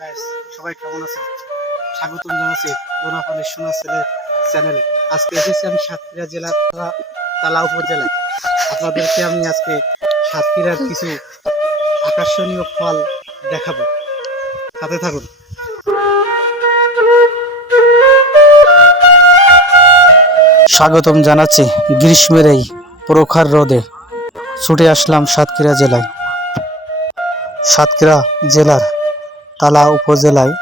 Guys, সবাই কেমন আছেন? স্বাগতম জানাচ্ছি লোনাপানির সোনা চ্যানেলে। আজকে এসেছি আমি সাতক্ষীরা জেলার তালা উপজেলায়। আপনাদেরকে আমি আজকে সাতক্ষীরার কিছু আকর্ষণীয় ফল দেখাবো, সাথে থাকুন। স্বাগতম জানাচ্ছি গ্রীষ্মের এই প্রখর রোদে ছুটে আসলাম সাতক্ষীরা জেলায়। সাতক্ষীরা জেলার তালা উপজেলায়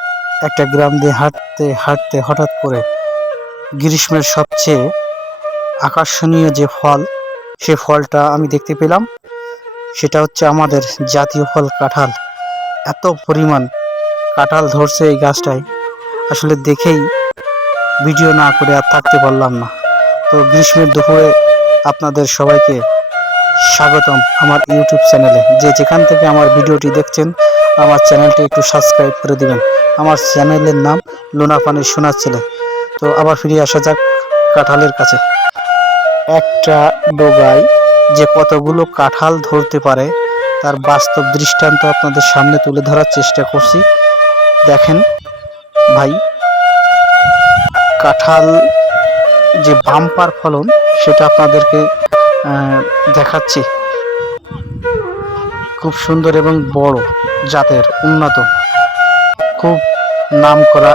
একটা গ্রাম দিয়ে হাঁটতে হাঁটতে হঠাৎ করে গ্রীষ্মের সবচেয়ে আকর্ষণীয় যে ফল, সে ফলটা আমি দেখতে পেলাম। সেটা হচ্ছে আমাদের জাতীয় ফল কাঁঠাল। এত পরিমাণ কাঁঠাল ধরছে এই গাছটায়, আসলে দেখেই ভিডিও না করে আর থাকতে পারলাম না। তো গ্রীষ্মের দুপুরে আপনাদের সবাইকে স্বাগতম আমার ইউটিউব চ্যানেলে। যে যেখান থেকে আমার ভিডিওটি দেখছেন, আমার চ্যানেলটি একটু সাবস্ক্রাইব করে দিবেন। আমার চ্যানেলের নাম লোনাপানির সোনার ছেলে। তো আবার ফিরে আসা যাক কাঁঠালের কাছে। একটা ডোগায় যে কতগুলো কাঁঠাল ধরতে পারে তার বাস্তব দৃষ্টান্ত আপনাদের সামনে তুলে ধরার চেষ্টা করছি। দেখেন ভাই, কাঁঠাল যে বাম্পার ফলন সেটা আপনাদেরকে দেখাচ্ছি। খুব সুন্দর এবং বড় জাতের উন্নত, খুব নাম করা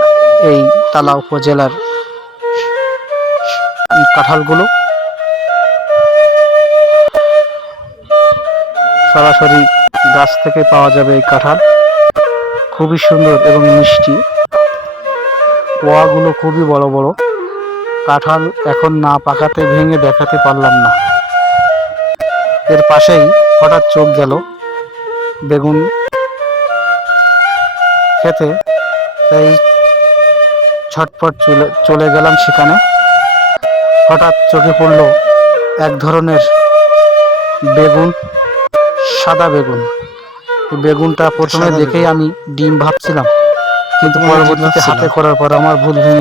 এই তালা উপজেলার কাঁঠালগুলো সরাসরি গাছ থেকে পাওয়া যাবে। এই কাঁঠাল খুবই সুন্দর এবং মিষ্টি, কোয়াগুলো খুবই বড় বড়। কাঁঠাল এখন না পাকাতে ভেঙে দেখাতে পারলাম না। এর পাশেই হঠাৎ চোখ গেল বেগুন খেতে, তাই ঝটপট চলে গেলাম সেখানে। হঠাৎ চোখে পড়ল এক ধরনের বেগুন, সাদা বেগুন। বেগুনটা প্রথমে দেখেই আমি ডিম ভাবছিলাম, কিন্তু পরবর্তীতে হাতে করার পর আমার ভুল ভেঙে